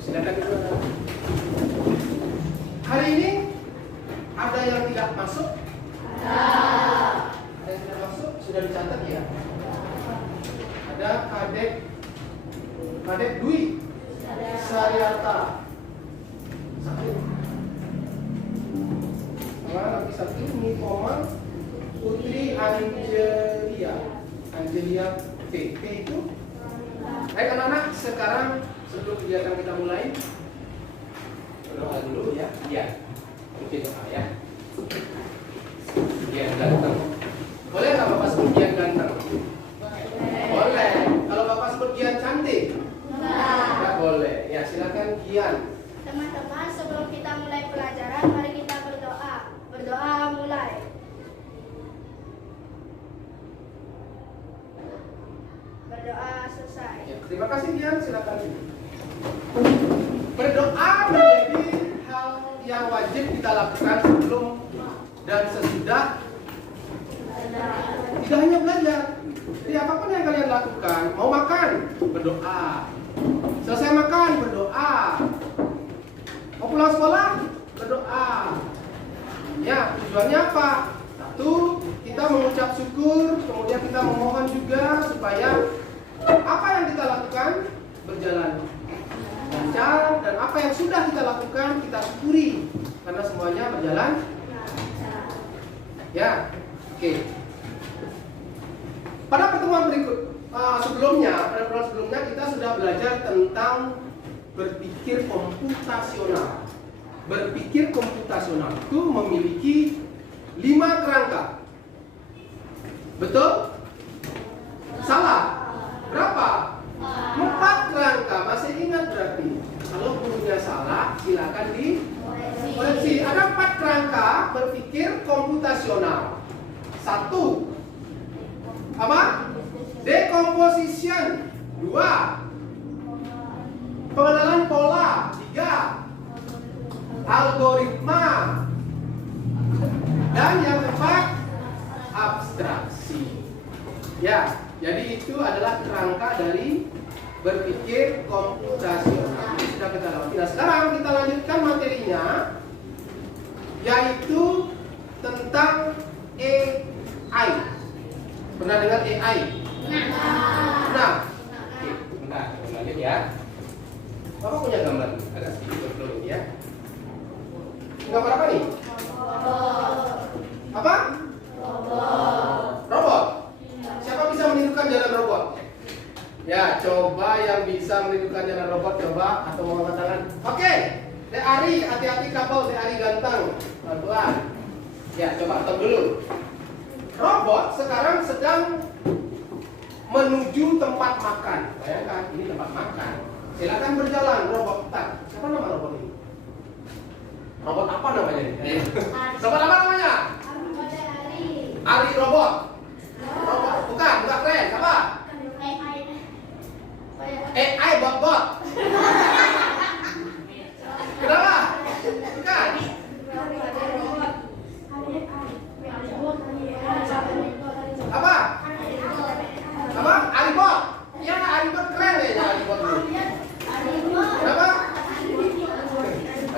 Silakan itu. Hari ini ada yang tidak masuk? Ada yang tidak masuk? Sudah dicatat ya? Ada Kadek Dwi Saryata. Lagi satu ini Putri Angelia P itu. Baik anak-anak, sekarang sebelum kegiatan kita mulai berdoa dulu ya. Iya. Mungkin doa ya. Dia ganteng. Boleh nggak Bapak sebut dia ganteng? Boleh. Kalau Bapak sebut Gian cantik? Nggak boleh. Ya silakan Gian. Teman-teman, sebelum kita mulai pelajaran, mari kita berdoa. Berdoa mulai. Berdoa selesai. Ya, terima kasih Gian, silakan. Berdoa menjadi hal yang wajib kita lakukan sebelum dan sesudah. Tidak hanya belajar. Jadi apapun yang kalian lakukan, mau makan, berdoa. Selesai makan, berdoa. Mau pulang sekolah, berdoa. Ya, tujuannya apa? Satu, kita mengucap syukur, kemudian kita memohon juga supaya apa yang kita lakukan berjalan lancar, dan apa yang sudah kita lakukan kita syukuri karena semuanya berjalan. Ya, oke. Pada pertemuan pada pertemuan sebelumnya kita sudah belajar tentang berpikir komputasional. Berpikir komputasional itu memiliki 5 kerangka. Betul? Salah? Berapa? 4 kerangka. Masih ingat berarti? Kalau gurunya salah, silakan dikoreksi. Ada 4 kerangka berpikir komputasional. 1. Apa? Decomposition. 2. Pengenalan pola. 3. Algoritma. Dan yang keempat, abstraksi. Ya, jadi itu adalah kerangka dari berpikir komputasional. Ini sudah kita lewati. Nah, sekarang kita lanjutkan materinya, yaitu tentang AI. Pernah dengar AI? Nah, oke, bentar, lanjut ya. Bapak punya gambar? Ada sedikit belum ya? Gambar apa nih? Apa? Robot. Siapa bisa menirukan jalan robot? Ya, coba yang bisa menirukan jalan robot, coba, atau mau angkat tangan. Oke, Dek Ari, hati-hati kapal, Dek Ari ganteng. Pelan-pelan. Ya, coba stop dulu. Robot sekarang sedang menuju tempat makan. Bayangkan, ini tempat makan. Silakan berjalan, robot. Siapa nama robot ini? Robot apa namanya ini? Robot apa namanya? Ali robot. Robot. Bukan keren. Apa? AI bot. Kenapa? Bukan. Apa? Apa? Alibot. Ya, Alibot keren ya, Alibot. Kenapa?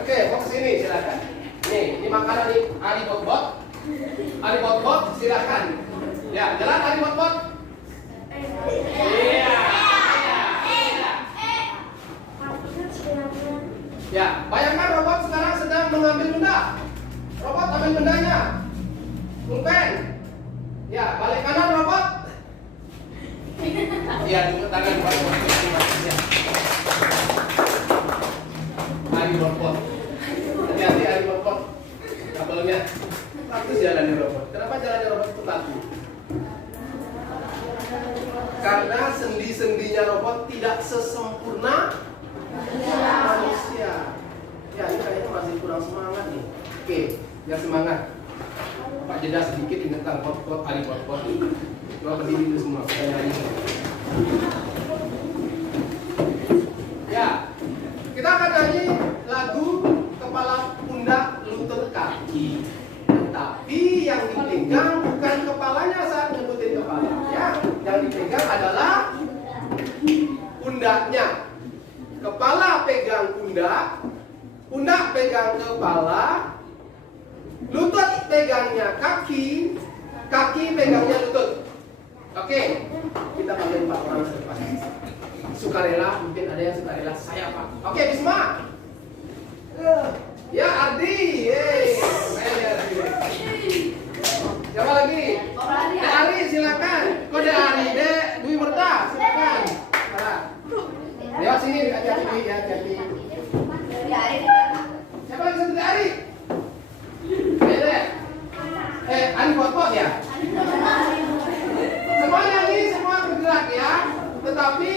Oke, mau kesini silakan. Nih, ini makanan nih, Alibot. Alibot, silakan. Ya, jalan Alibot. Iya. Ya, bayangkan robot sekarang sedang mengambil benda. Robot ambil bendanya. Pulpen. Ya, balik kanan robot. Iya, tepuk tangan buat robot. Ali robot. Hati-hati Ali robot. Kabelnya bagus jalannya robot. Kenapa jalannya robot itu kaku? Karena sendi-sendinya robot tidak sesempurna manusia. Ya, ini kayaknya masih kurang semangat nih. Oke, biar semangat. Pak jeda sedikit ingatkan pot Ali pot. Coba berdiri dulu semua. Ya, kita akan nyanyi lagu Kepala Pundak Lutut Kaki. Tapi yang dipegang bukan kepalanya saat nyebutin kepala. Ya, yang dipegang adalah pundaknya. Kepala pundak pegang kepala, lutut pegangnya kaki, kaki pegangnya lutut. Oke, kita panggil 4 orang sedepan. Sukarela, mungkin ada yang sukarela, saya Pak. Oke, Bisma. Ya, Ardi. Siapa lagi? Dek Ari, silakan. Kok Dek Ari? Dek Dwi Merta, silakan. Lewat sini, hati-hati ya, hati-hati. Siapa lagi satu Dek Ari? Dek. Ari foto ya? Semuanya ini semua bergerak ya, tetapi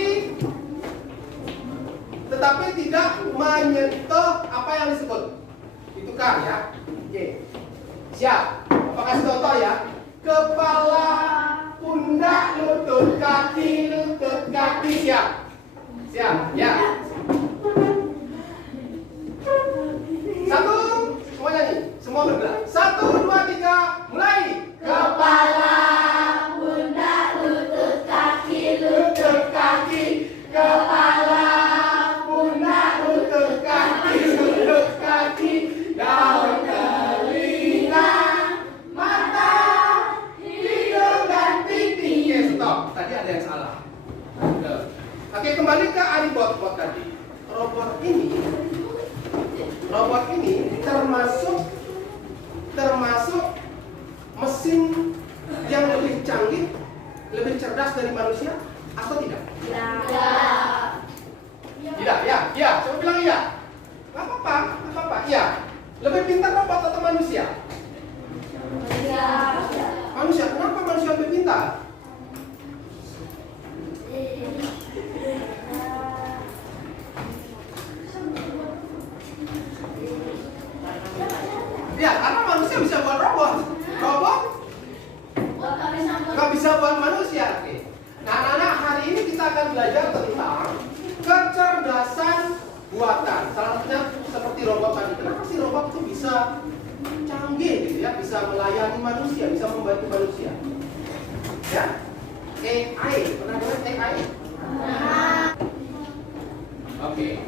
tidak menyentuh apa yang disebut. Itu kan ya. Oke. Siap. Apa kasih contoh ya? Kepala, pundak, lutut, kaki, siap. Siap, ya. 1, semuanya nih, semua bergerak. 1, 2, 3, mulai. Kepala, pundak, lutut, kaki, kepala, pundak, lutut, kaki, daun telinga, mata, hidung dan pipi. Oke, stop. Tadi ada yang salah. Oke, kembali ke Aribot tadi. Robot ini termasuk mesin yang lebih canggih, lebih cerdas dari manusia atau tidak? Tidak, ya. Coba bilang iya. Gak apa-apa, iya. Lebih pintar robot atau manusia? Manusia. Kenapa manusia lebih pintar? Ya, karena manusia bisa buat robot nggak bisa buat manusia. Oke. Nah, anak-anak, hari ini kita akan belajar tentang kecerdasan buatan. Salah satunya seperti robot tadi. Kenapa sih robot itu bisa canggih gitu ya, bisa melayani manusia, bisa membantu manusia? Ya, AI. Pernah dengar AI? Oke.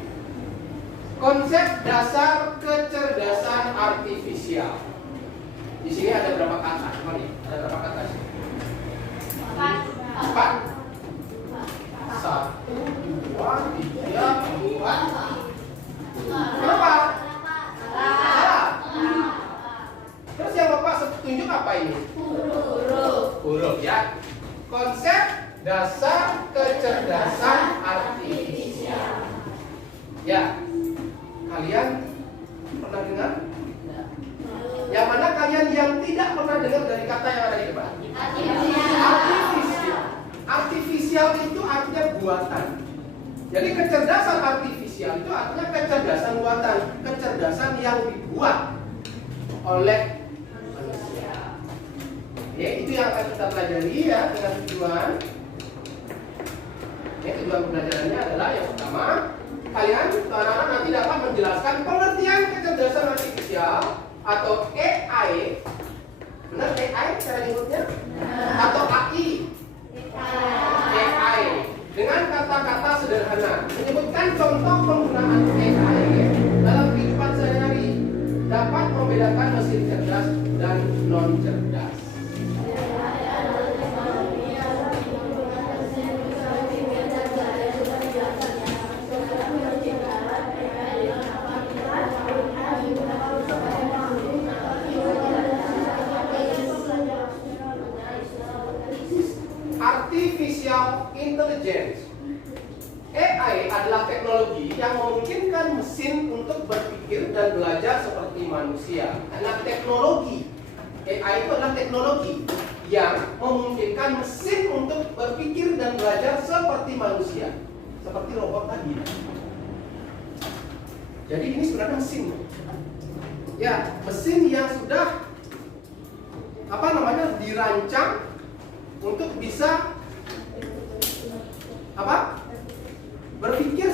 Konsep dasar kecerdasan artifisial. Di sini ada berapa kata? Coba nih, ada berapa kata sih? 4. 1, 2, 3, 4. Kenapa? Salah. Terus yang Bapak tunjuk apa ini? Huruf ya. Konsep dasar kecerdasan artifisial. Ya. Kalian pernah dengar? Yang mana kalian yang tidak pernah dengar dari kata yang ada di depan? Artifisial. Artifisial itu artinya buatan. Jadi kecerdasan artifisial itu artinya kecerdasan buatan, kecerdasan yang dibuat oleh manusia. Oke, itu yang akan kita pelajari ya dengan tujuan. Tujuan pembelajarannya adalah yang pertama, kalian anak-anak nanti dapat menjelaskan pengertian kecerdasan artifisial atau AI. Benar AI cara nyebutnya? Atau AI. AI dengan kata-kata sederhana menyebutkan contoh penggunaan AI dalam kehidupan sehari-hari, dapat membedakan mesin cerdas dan non cerdas. Artificial Intelligence. AI adalah teknologi yang memungkinkan mesin untuk berpikir dan belajar seperti manusia. Karena teknologi AI itu adalah teknologi yang memungkinkan mesin untuk berpikir dan belajar seperti manusia, seperti robot tadi. Jadi ini sebenarnya mesin. Ya, mesin yang sudah dirancang untuk bisa berpikir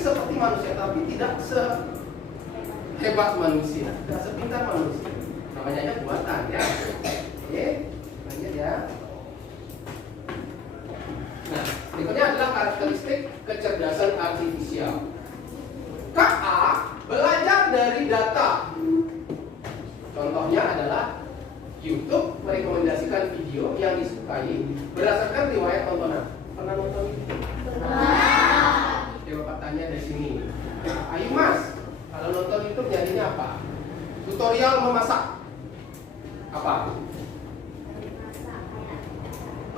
seperti manusia, tapi tidak sehebat manusia, tidak sepintar manusia. Namanya aja buatan ya. Oke, lanjut ya. Nah, berikutnya adalah karakteristik kecerdasan artifisial. tanya dari sini. Ayo Mas, kalau nonton YouTube jadinya apa? Tutorial memasak. Apa?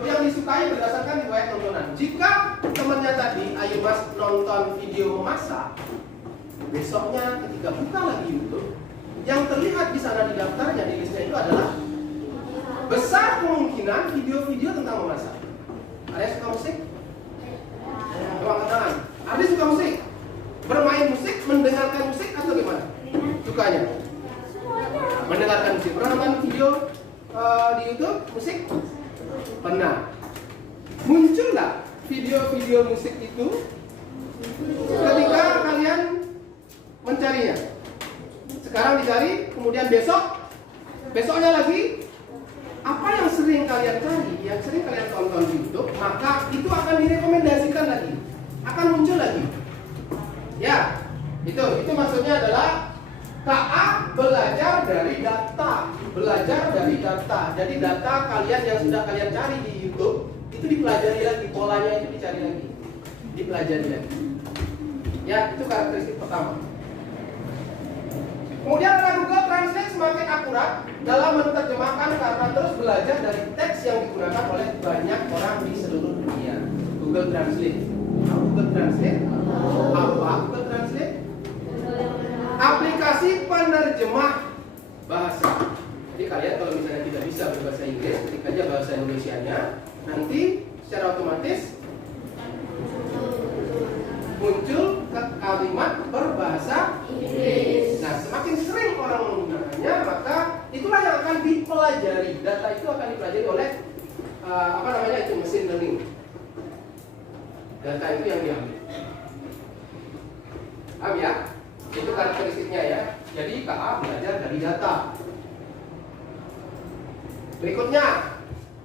Yang disukai berdasarkan riwayat tontonan. Jika temannya tadi, ayo Mas nonton video memasak, besoknya ketika buka lagi YouTube, yang terlihat di sana di daftarnya, di listnya itu adalah besar kemungkinan video-video tentang memasak. Ada yang suka musik? Ruang tangan. Ada yang suka musik? Bermain musik, mendengarkan musik atau gimana? Sukanya? Mendengarkan musik. Pernah nonton video di YouTube musik? Pernah. Muncul nggak video-video musik itu ketika kalian mencarinya? Sekarang dicari, kemudian besoknya lagi. Apa yang sering kalian cari, yang sering kalian tonton di YouTube, maka itu akan direkomendasikan lagi, akan muncul lagi. Ya, itu maksudnya adalah KA belajar dari data, belajar dari data. Jadi data kalian yang sudah kalian cari di YouTube itu dipelajari lagi, polanya itu dicari lagi, dipelajari lagi. Ya, itu karakteristik pertama. Kemudian Google Translate semakin akurat dalam menerjemahkan karena terus belajar dari teks yang digunakan oleh banyak orang di seluruh dunia. Google Translate. Google Translate? Apa Google Translate? Aplikasi penerjemah bahasa. Jadi kalian kalau misalnya tidak bisa berbahasa Inggris, ketik aja bahasa Indonesianya, nanti secara otomatis muncul kalimat berbahasa Inggris. Nah, semakin sering orang menggunakannya, maka itulah yang akan dipelajari. Data itu akan dipelajari oleh itu mesin learning. Data itu yang diambil. Paham ya? Itu karakteristiknya ya. Jadi KA belajar dari data. Berikutnya,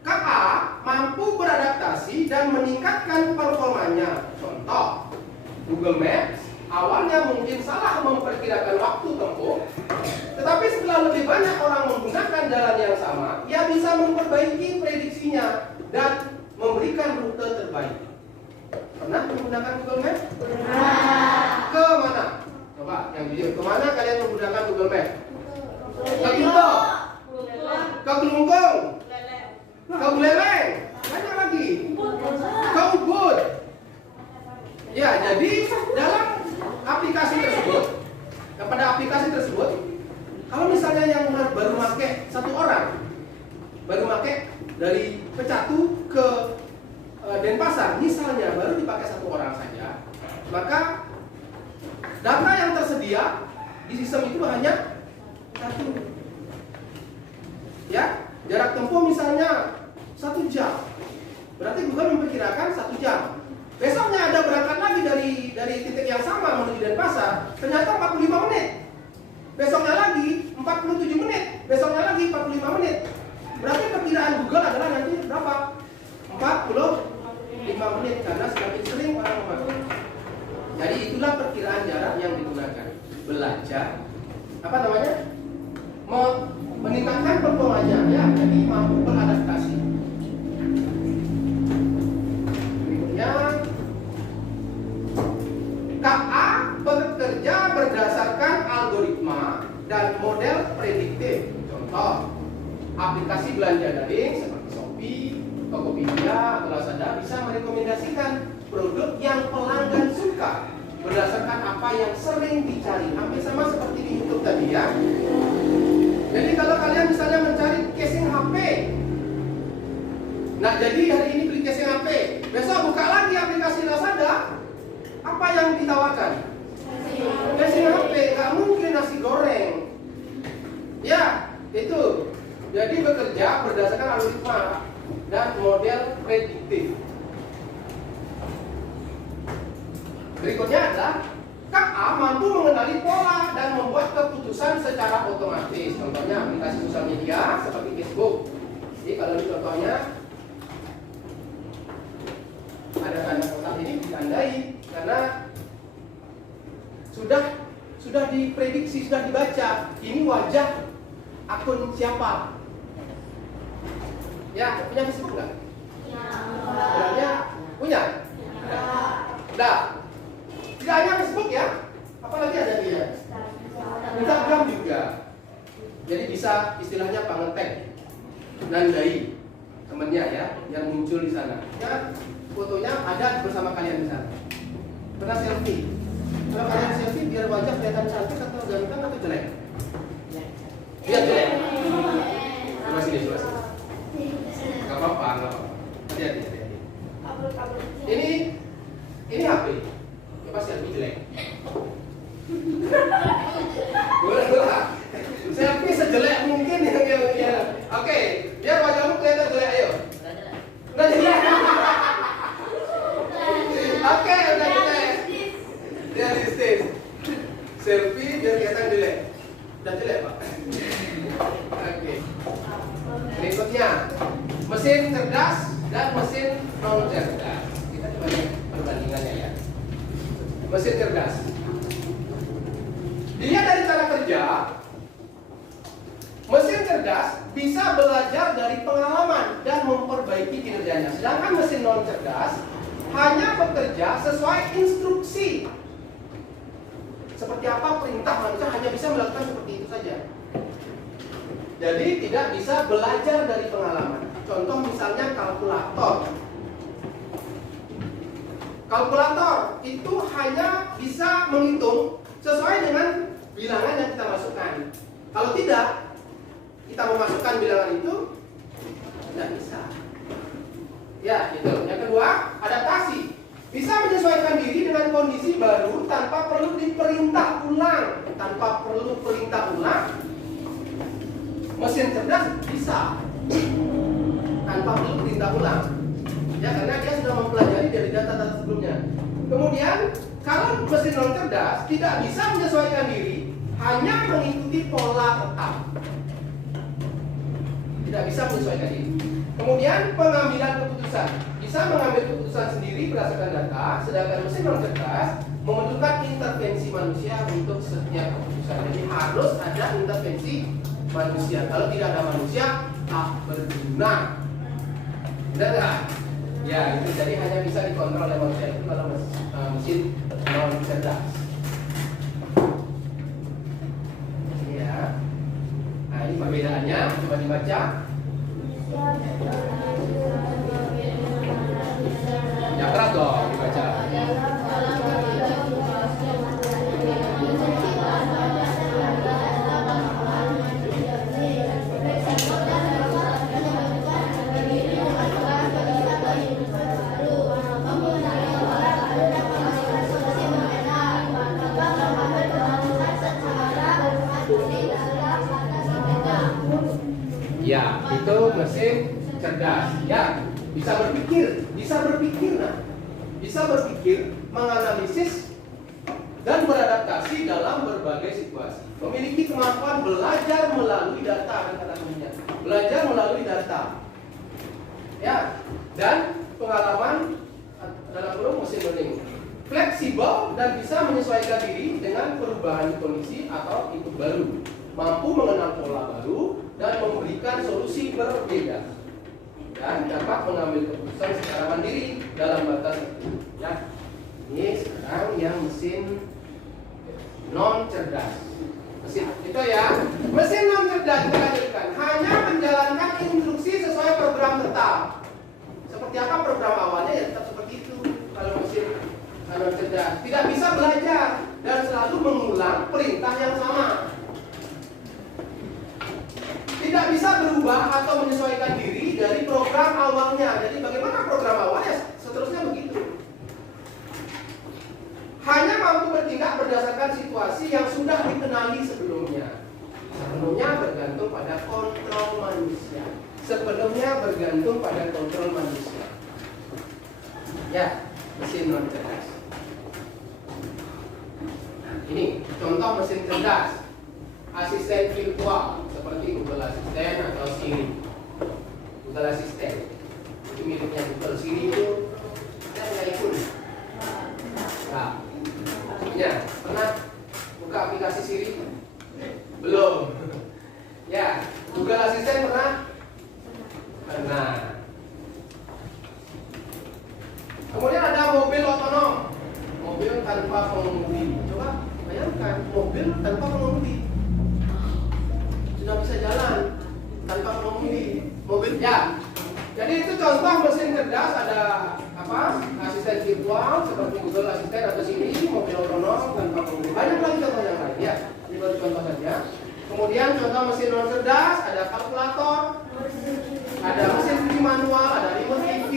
KA mampu beradaptasi dan meningkatkan performanya. Contoh, Google Maps awalnya mungkin salah memperkirakan waktu tempuh, tetapi setelah lebih banyak orang menggunakan jalan yang sama, ia bisa memperbaiki prediksinya dan memberikan rute terbaik. Pernah menggunakan Google Maps? Pernah. Ke mana? Coba yang jujur, kemana kalian menggunakan Google Maps? Ke Kinto, ke Gelungkung, ke Buleleng, banyak lagi, ke Ubud. Ya, jadi dalam aplikasi tersebut, kepada aplikasi tersebut, kalau misalnya yang baru pakai satu orang, baru pakai dari Pecatu ke Denpasar, misalnya baru dipakai satu orang saja, maka data yang tersedia di sistem itu hanya satu. Ya, jarak tempuh misalnya 1 jam, berarti Google memperkirakan 1 jam. Besoknya ada berangkat lagi dari titik yang sama menuju Denpasar, ternyata 45 menit. Besoknya lagi 47 menit, besoknya lagi 45 menit. Berarti perkiraan Google adalah nanti berapa? 45 menit karena semakin sering orang memakai. Jadi itulah perkiraan jarak yang digunakan. Belajar apa namanya? Meningkatkan performanya ya, jadi mampu beradaptasi. KA bekerja berdasarkan algoritma dan model prediktif. Contoh, aplikasi belanja daring seperti Shopee, Tokopedia, atau Lazada bisa merekomendasikan produk yang pelanggan suka berdasarkan apa yang sering dicari. Hampir sama seperti di YouTube tadi ya. Jadi kalau kalian misalnya mencari casing HP, nah jadi hari ini beli casing HP, besok buka lagi aplikasi Lazada, apa yang ditawarkan? Casing HP, nggak mungkin nasi goreng. Ya, itu. Jadi bekerja berdasarkan algoritma dan model prediktif. Berikutnya adalah KA mampu mengenali pola dan membuat keputusan secara otomatis. Contohnya aplikasi sosial media seperti Facebook. Jadi kalau ini contohnya ada tanda kotak ini ditandai karena sudah diprediksi, sudah dibaca. Ini wajah akun siapa? Ya, punya Facebook nggak? Ya. Sebenarnya punya? Udah. Tidak hanya Facebook ya, apalagi ada dia. Instagram juga. Jadi bisa istilahnya pangetek, nandai temennya ya, yang muncul di sana. Ya, fotonya ada bersama kalian di sana. Pernah selfie. Kalau kalian selfie biar wajah kelihatan cantik atau ganteng atau jelek? Biar jelek. Coba sini, coba sini. Gak apa-apa, gak apa-apa. Hati-hati. Ini HP. Coba selfie jelek. Boleh. Selfie sejelek mungkin ya. Oke, biar wajahmu kelihatan jelek, ayo. Udah jelek. Oke, udah jelek. Realistis. Selfie biar kelihatan jelek. Udah jelek, Pak. Oke. Berikutnya, mesin cerdas dan mesin non cerdas. Kita coba lihat perbandingannya ya. Mesin cerdas. Dilihat dari cara kerja, mesin cerdas bisa belajar dari pengalaman dan memperbaiki kinerjanya. Sedangkan mesin non cerdas hanya bekerja sesuai instruksi. Seperti apa perintah manusia hanya bisa melakukan seperti itu saja. Jadi tidak bisa belajar dari pengalaman. Contoh misalnya kalkulator. Kalkulator itu hanya bisa menghitung sesuai dengan bilangan yang kita masukkan. Kalau tidak, kita memasukkan bilangan itu tidak bisa. Ya, itu. Yang kedua, adaptasi. Bisa menyesuaikan diri dengan kondisi baru tanpa perlu diperintah ulang. Tanpa perlu perintah ulang, mesin cerdas bisa tanpa perlu perintah ulang. Ya, karena dia sudah mempelajari dari data-data sebelumnya. Kemudian, kalau mesin non cerdas tidak bisa menyesuaikan diri, hanya mengikuti pola tetap. Tidak bisa menyesuaikan diri. Kemudian, pengambilan keputusan. Bisa mengambil keputusan sendiri berdasarkan data, sedangkan mesin non cerdas memerlukan intervensi manusia untuk setiap keputusan. Jadi harus ada intervensi manusia. Kalau tidak ada manusia, tak berguna. Benar nggak? Ya, itu jadi hanya bisa dikontrol oleh manusia itu kalau mesin non cerdas. Ya. Nah, ini perbedaannya. Coba dibaca. Yang keras dong dibaca. Ya, itu mesin cerdas. Ya, bisa berpikir, bisa berpikir, menganalisis dan beradaptasi dalam berbagai situasi. Memiliki kemampuan belajar melalui data, ada kata kuncinya. Belajar melalui data. Ya, dan pengalaman dalam kurung mesin learning. Fleksibel dan bisa menyesuaikan diri dengan perubahan kondisi atau input baru. Mampu mengenal pola baru dan memberikan solusi berbeda, dan dapat mengambil keputusan secara mandiri dalam batas tertentu. Ya, ini sekarang yang mesin non cerdas. Mesin itu ya, mesin non cerdas kita lanjutkan. Hanya menjalankan instruksi sesuai program tetap. Seperti apa program awalnya ya tetap seperti itu. Kalau mesin non cerdas tidak bisa belajar dan selalu mengulang perintah yang sama. Tidak bisa berubah atau menyesuaikan diri dari program awalnya. Jadi bagaimana program awalnya? Seterusnya begitu. Hanya mampu bertindak berdasarkan situasi yang sudah dikenali sebelumnya. Sebelumnya bergantung pada kontrol manusia. Ya, mesin non cerdas. Nah, ini contoh mesin cerdas. Asisten virtual seperti Google Assistant atau Siri. Google Assistant itu miliknya Google. Siri itu saya nggak ikut. Nah, ya pernah buka aplikasi Siri? Belum. Ya, Google Assistant pernah? Pernah. Kemudian ada mobil otonom. Mobil tanpa tanpa pengemudi. Coba bayangkan mobil tanpa pengemudi. Sudah bisa jalan tanpa pengemudi. Mobil ya. Jadi itu contoh mesin cerdas, ada apa? Asisten virtual seperti Google Assistant atau Siri, mobil otonom tanpa pengemudi. Banyak lagi contoh yang lain ya. Ini baru contoh saja. Kemudian contoh mesin non cerdas, ada kalkulator, ada mesin cuci manual, ada remote TV.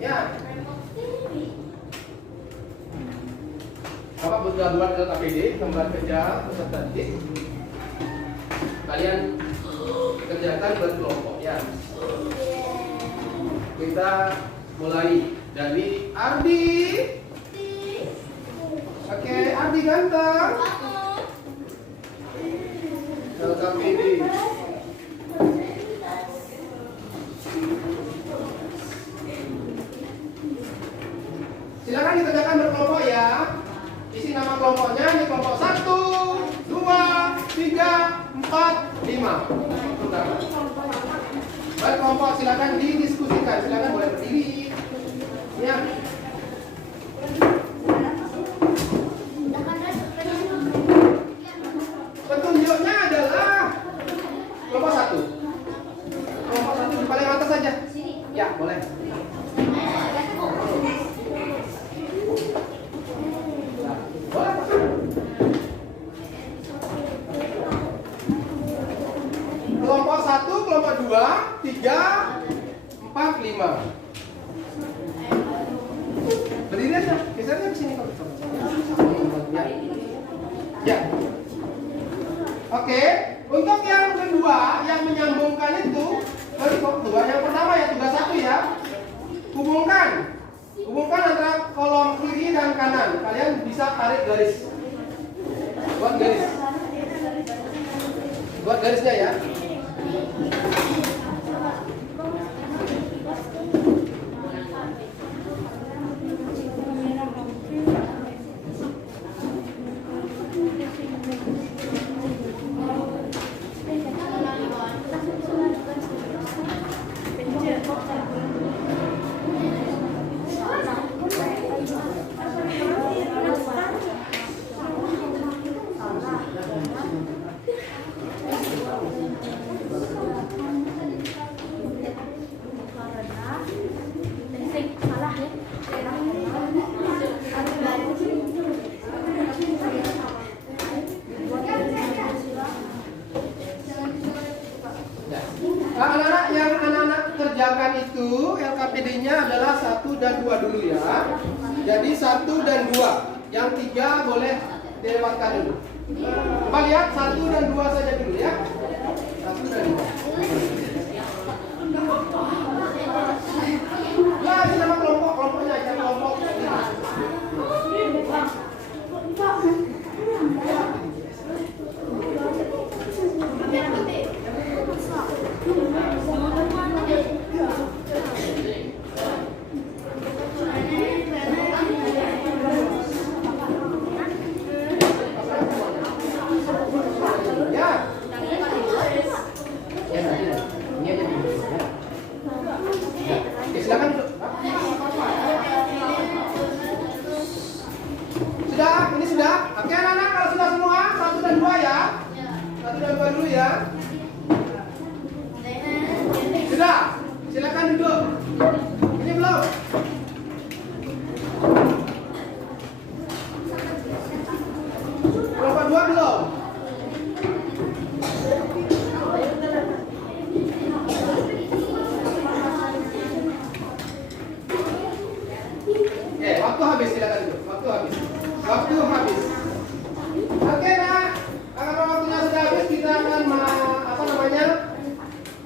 Ya. Bapak sudah buat LKPD, gambar kerja peserta didik. Kalian kerjakan berkelompok ya. Kita mulai dari Ardi. Oke, Ardi ganteng. LKPD. Silakan dikerjakan berkelompok ya. Isi nama kelompoknya, ini kelompok 1, 2, 3, 4, 5. Baik kelompok, silakan didiskusikan, silakan boleh berdiri. Ya. Petunjuknya adalah kelompok 1. Kelompok 1 di paling atas saja. Ya, boleh. Kelompok 1, kelompok 2, 3, 4, 5. Berdiri aja, gesernya ke sini kalau bisa. Ya. Oke, untuk yang kedua yang menyambungkan itu dari kedua, yang pertama ya tugas 1 ya. Hubungkan antara kolom kiri dan kanan. Kalian bisa tarik garis. Buat garis. Buat garisnya ya. Anak-anak yang anak-anak kerjakan itu LKPD-nya adalah 1 dan 2 dulu ya. Jadi 1 dan 2. Yang 3 boleh dilewatkan dulu. Coba lihat 1 dan 2 saja dulu ya. 1 dan 2. Nah, ini nama kelompoknya aja kelompok. Sudah, silakan duduk. Ini belum. Kelompok 2 belum. Waktu habis, silakan duduk. Waktu habis. Oke, Nak. Karena waktunya sudah habis, kita akan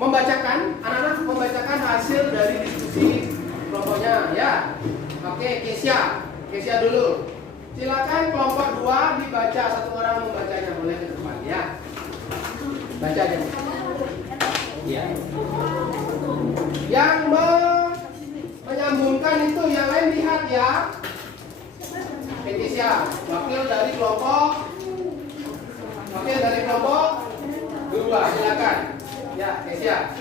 membacakan, anak-anak membacakan hasil dari diskusi kelompoknya ya. Oke, Kesia dulu. Silakan kelompok 2 dibaca, satu orang membacanya, boleh ke depan ya. Baca aja. Ya. Yang menyambungkan itu yang lain lihat ya. Kesia, wakil dari kelompok 2, silakan. Ya, Kesia.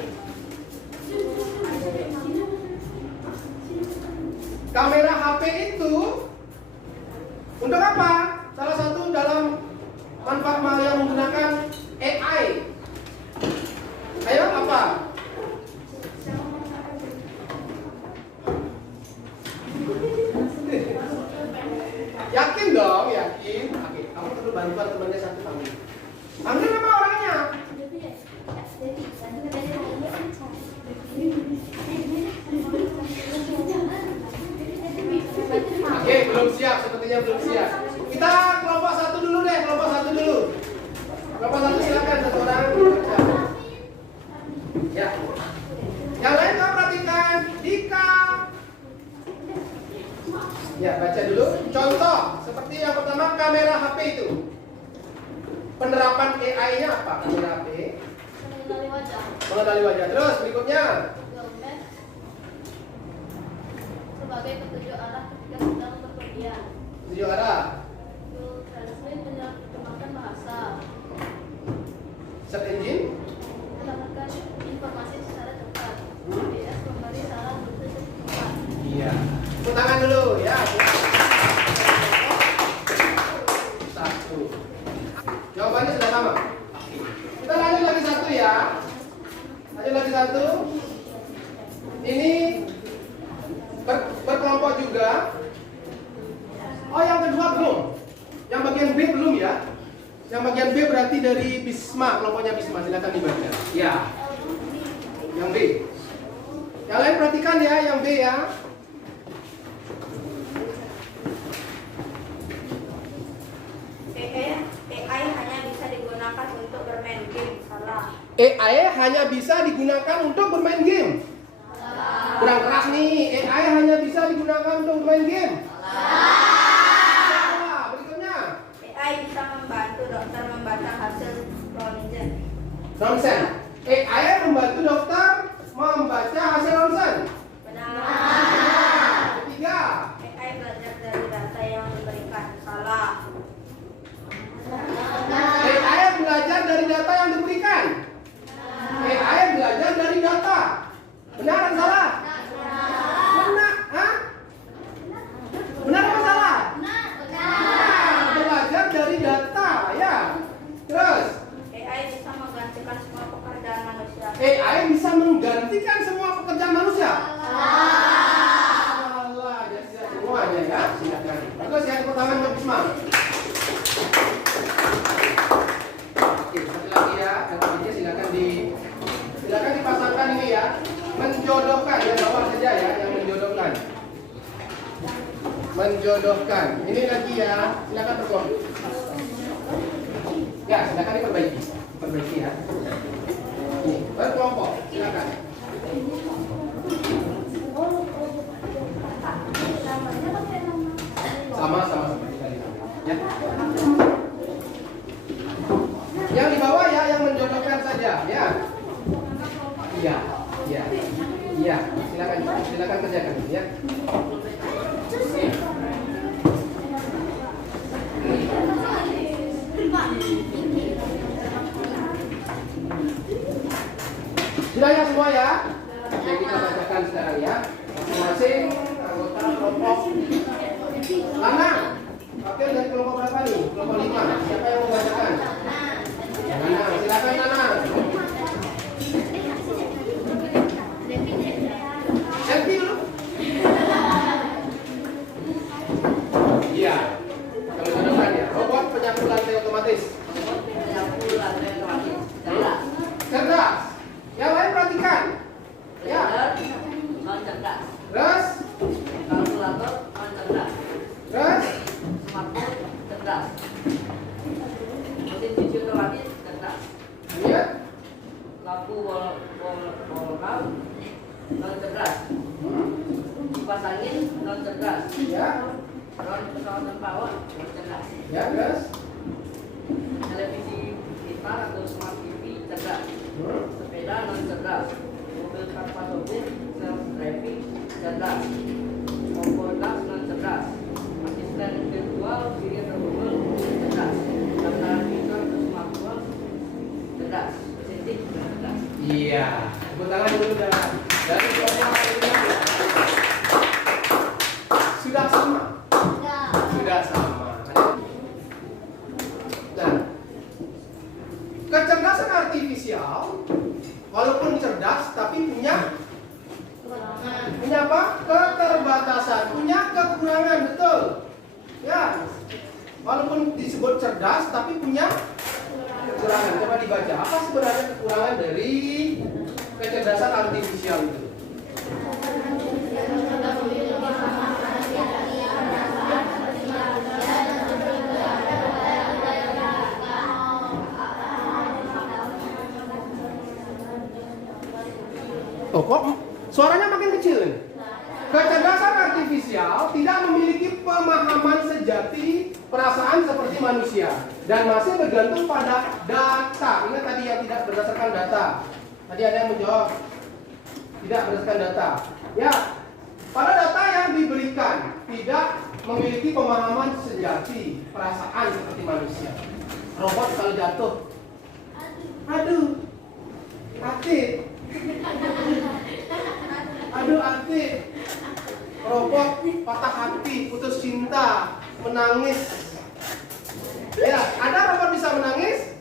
Kamera HP itu Untuk apa? Salah satu dalam manfaat yang menggunakan AI. Ayo apa? Yakin dong, yakin. Oke, kamu perlu bantuan temannya satu panggil. Panggil nama orangnya. Oke, belum siap, sepertinya belum siap. Kita kelompok satu dulu deh, kelompok satu dulu. Kelompok satu silakan satu orang. Ya. Yang lain kamu perhatikan. Dika. Ya, baca dulu. Contoh, seperti yang pertama kamera HP itu. Penerapan AI-nya apa? Kamera HP. Mengenali wajah. Mengenali wajah. Terus berikutnya. Google Maps sebagai petunjuk arah ketika sedang berpergian. Tujuh arah. Google Translate menerjemahkan bahasa. Search engine. Mendapatkan informasi secara cepat. GPS memberi saran rute cepat. Iya. Tepuk tangan dulu ya. Satu. Jawabannya sudah sama. Kita lanjut lagi satu ya. Lanjut lagi satu. Ini berkelompok juga. Oh, yang kedua belum. Yang bagian B belum ya. Yang bagian B berarti dari Bisma, kelompoknya Bisma. Silakan dibaca. Ya. Yang B. Yang lain perhatikan ya, yang B ya. AI hanya bisa digunakan untuk bermain game. Salah. AI hanya bisa digunakan untuk bermain game. Kurang keras nih. AI hanya bisa digunakan untuk bermain game. Salah. Berikutnya. AI bisa membantu dokter membaca hasil ronsen. Ronsen. AI membantu dokter membaca hasil ronsen. Benar. Ketiga. AI belajar dari data yang diberikan. Salah. AI belajar dari data yang diberikan. AI belajar dari data. Benar atau salah? Benar. Hah? Benar atau salah? Nah, belajar dari data ya. Terus AI bisa menggantikan semua pekerjaan manusia. AI bisa menggantikan semua pekerjaan manusia. Salah, jadi semuanya ya. Silakan. Bagus ya, tepuk tangan untuk Bisma. Oke, satu lagi ya. Yang ketiga silakan dipasangkan ini ya. Menjodohkan ya, bawah saja ya, yang menjodohkan. Menjodohkan. Ini lagi ya. Silakan berkelompok. Ya, silakan diperbaiki. Perbaiki ya. Ini, berkelompok. Silakan. Sama seperti tadi. Ya. Yang di bawah ya, yang menjodohkan saja ya. Iya, iya. Iya, silakan kerjakan ya. Sudah ya semua ya? Oke, kita bacakan sekarang ya. Masing-masing anggota kelompok Lana. Oke, dari kelompok berapa nih? Kelompok 5. Siapa yang mau bacakan? Nana, silakan Nana. Selfie dulu. Iya. Kalau jodohkan ya. Robot penyapu lantai otomatis. Cerdas. Yang lain perhatikan. Ya. Terus. Terus. Lihat. Non cerdas, kipas angin non cerdas, Ya. non pesawat tempur non cerdas, Ya, terus. televisi kita atau smart TV cerdas, sepeda non cerdas, mobil tanpa sopir self driving cerdas, kompor gas non cerdas, asisten virtual diri terhubung cerdas, daftar pintar atau smartphone cerdas, sensitif cerdas. Iya. Tepuk tangan dulu dah. Dari kelompok lainnya. Sudah sama. Sudah sama. artifisial walaupun cerdas tapi punya apa? Keterbatasan, punya kekurangan, betul. Ya. Walaupun disebut cerdas tapi punya kekurangan. Coba dibaca. Apa sebenarnya kekurangan dari kecerdasan artifisial itu? Oh, kok suaranya makin kecil nih? Kecerdasan artifisial tidak memiliki pemahaman sejati perasaan seperti manusia dan masih bergantung pada data. Ingat tadi yang tidak berdasarkan data. Tadi ada yang menjawab tidak berdasarkan data. Ya, pada data yang diberikan tidak memiliki pemahaman sejati perasaan seperti manusia. Robot kalau jatuh, aduh, Atit. Aduh Atit. Robot patah hati, putus cinta, menangis. Ya, ada robot bisa menangis?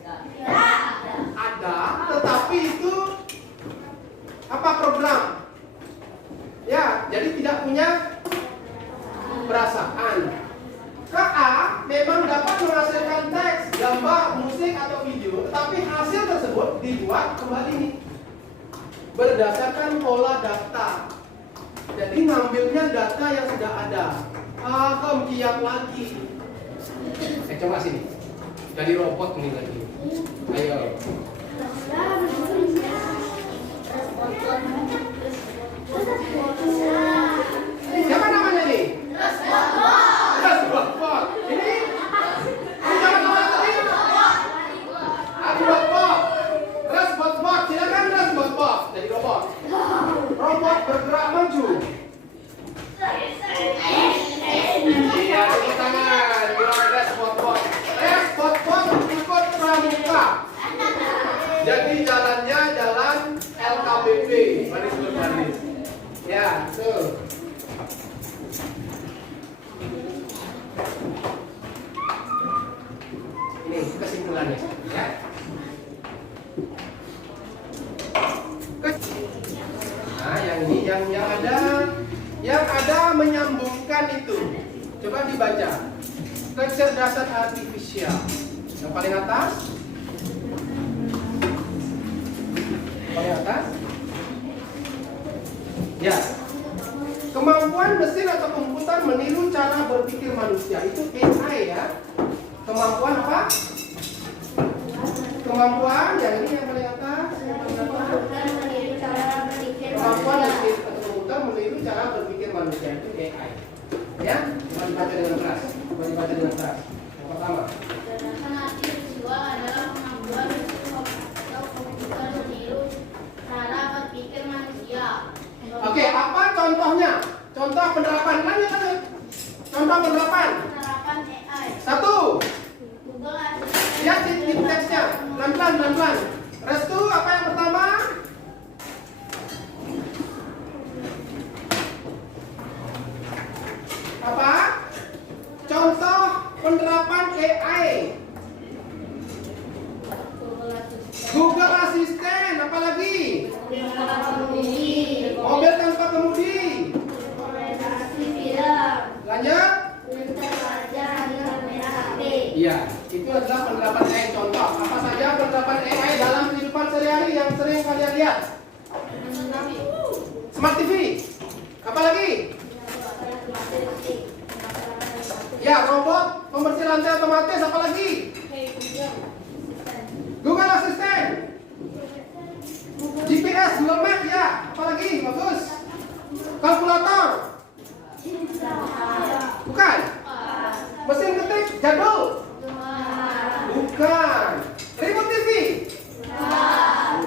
Ada, tetapi itu apa program? Ya, jadi tidak punya perasaan. KA memang dapat menghasilkan teks, gambar, musik atau video, tetapi hasil tersebut dibuat kembali berdasarkan pola data. Jadi ngambilnya data yang sudah ada. Kiat lagi. Coba sini. Jadi robot nih lagi. Ayo. Siapa namanya nih? Robot. Ini siapa namanya tadi? Robot. Robot. Silakan robot. Jadi robot. Robot bergerak maju. Iya, tepuk tangan. Robot. Robot ikut pramuka. Jadi jalannya jalan LKBP, baris berbaris. Ya, tuh. Ini kesimpulannya, ya. Nah, yang ini yang ada menyambungkan itu. Coba dibaca. Kecerdasan artifisial. Yang paling atas. Paling atas. Ya. Kemampuan mesin atau komputer meniru cara berpikir manusia. Itu AI ya. Kemampuan apa? Kemampuan yang ini yang paling atas. Kemampuan mesin atau komputer meniru cara berpikir manusia. Itu AI. Ya, coba dibaca dengan keras. Coba dibaca dengan keras. Yang pertama. Kecerdasan artifisial adalah kemampuan atau komputer meniru cara berpikir manusia. Oke, apa contohnya? Contoh penerapan. Lanjut. Contoh penerapan. Penerapan AI. Satu. Google Assistant. Lihat di teksnya. Pelan-pelan. Restu, apa yang pertama? Apa? Contoh penerapan AI. Google Assistant, apa lagi? Mobil tanpa kemudi. Lanjut. Iya, itu adalah penerapan AI contoh. Apa saja penerapan AI dalam kehidupan sehari-hari yang sering kalian lihat? Smart TV. Apa lagi? Ya, robot pembersih lantai otomatis. Apa lagi? Google Assistant. GPS, Google Map ya. Apa lagi? Bagus. Kalkulator. Bukan. Mesin ketik jadul. Bukan. Remote TV.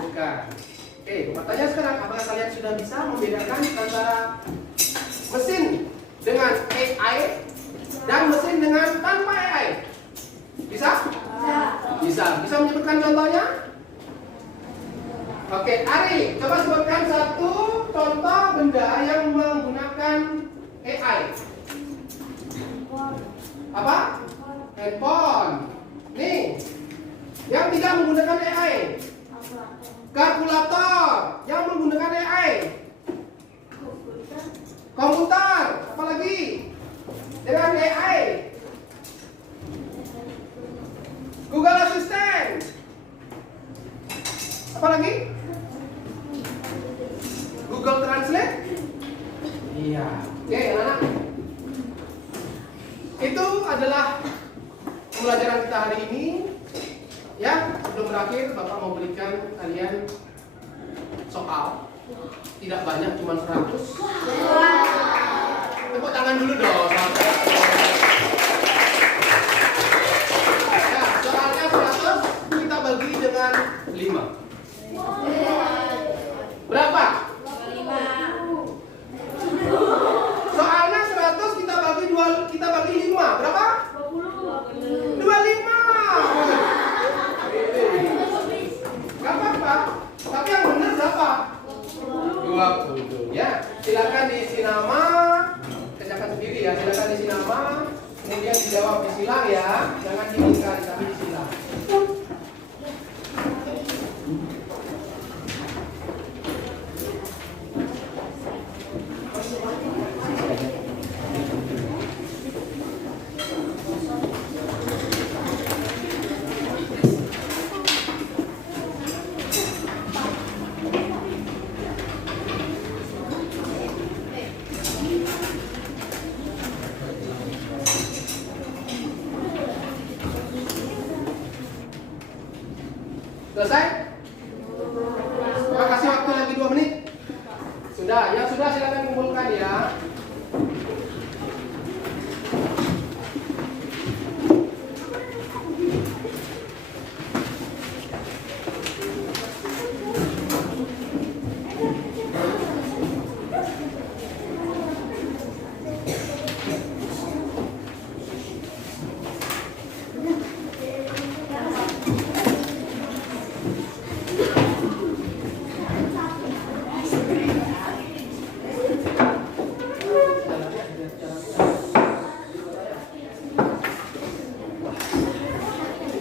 Bukan. Oke, pertanyaan sekarang, apakah kalian sudah bisa membedakan antara mesin dengan AI dan mesin dengan tanpa AI? Bisa? Bisa. Bisa menyebutkan contohnya? Oke, Ari, coba sebutkan satu contoh benda yang menggunakan AI. Apa? Handphone. Nih, yang tidak menggunakan AI. Kalkulator yang menggunakan AI. Komputer, apalagi dengan AI. Google Assistant. Apalagi? Google Translate. Iya. Oke, anak-anak. Itu adalah pembelajaran kita hari ini. Ya, sebelum berakhir Bapak mau berikan kalian soal. Tidak banyak, cuma 100. Tepuk tangan dulu dong. Ya, soalnya 100 kita bagi dengan 5. Berapa? Soalnya 100 kita bagi 5. Berapa? 25. Gak apa-apa. Tapi yang benar berapa? 20. Ya, silakan diisi nama. Kerjakan sendiri ya. Silakan diisi nama. Kemudian dijawab disilang ya. Jangan diingat tapi disilang. Selesai? Kita kasih waktu lagi 2 menit. Sudah, yang sudah silakan kumpulkan ya.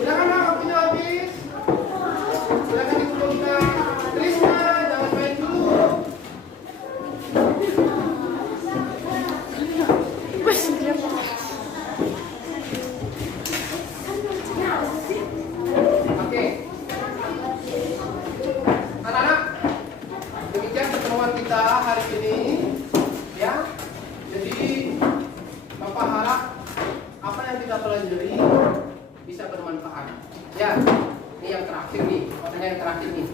Silakan Pak, waktunya habis. Silakan dikumpulkan. Trisma, jangan main dulu. Oke. Anak-anak, demikian pertemuan kita hari ini. Ya. Jadi Bapak harap apa yang kita pelajari bisa bermanfaat. Ya, ini yang terakhir nih, makanya yang terakhir nih.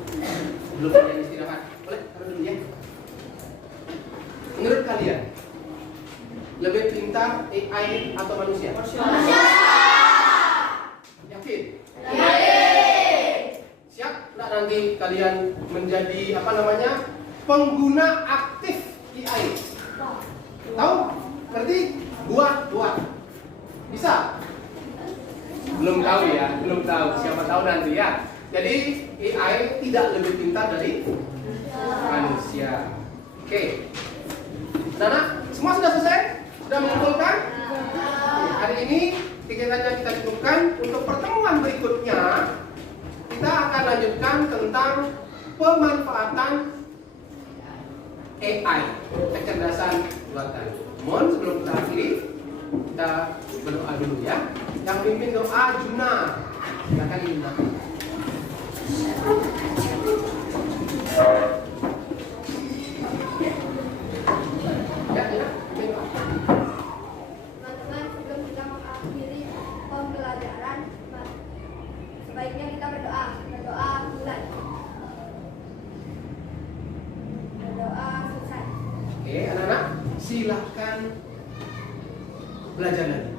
Belum kalian istirahat. Boleh taruh dulu ya. Menurut kalian, lebih pintar AI atau manusia? Manusia. Yakin? Siap? Nggak nanti kalian menjadi pengguna aktif AI? Tahu? Ngerti? Buat. Bisa? Belum tahu ya, belum tahu. Siapa tahu nanti ya. Jadi AI tidak lebih pintar dari manusia. Oke. Anak-anak, semua sudah selesai? Sudah mengumpulkan? Hari ini kegiatannya kita cukupkan. Untuk pertemuan berikutnya kita akan lanjutkan tentang pemanfaatan AI, kecerdasan buatan. Mohon sebelum kita akhiri, kita berdoa dulu ya. Yang pimpin doa Juna. Silakan Juna. Ya, pimpin doa. Teman-teman, sebelum kita mengakhiri pembelajaran, sebaiknya kita berdoa mulai. Berdoa selesai. Oke, anak-anak, silakan belajar lagi.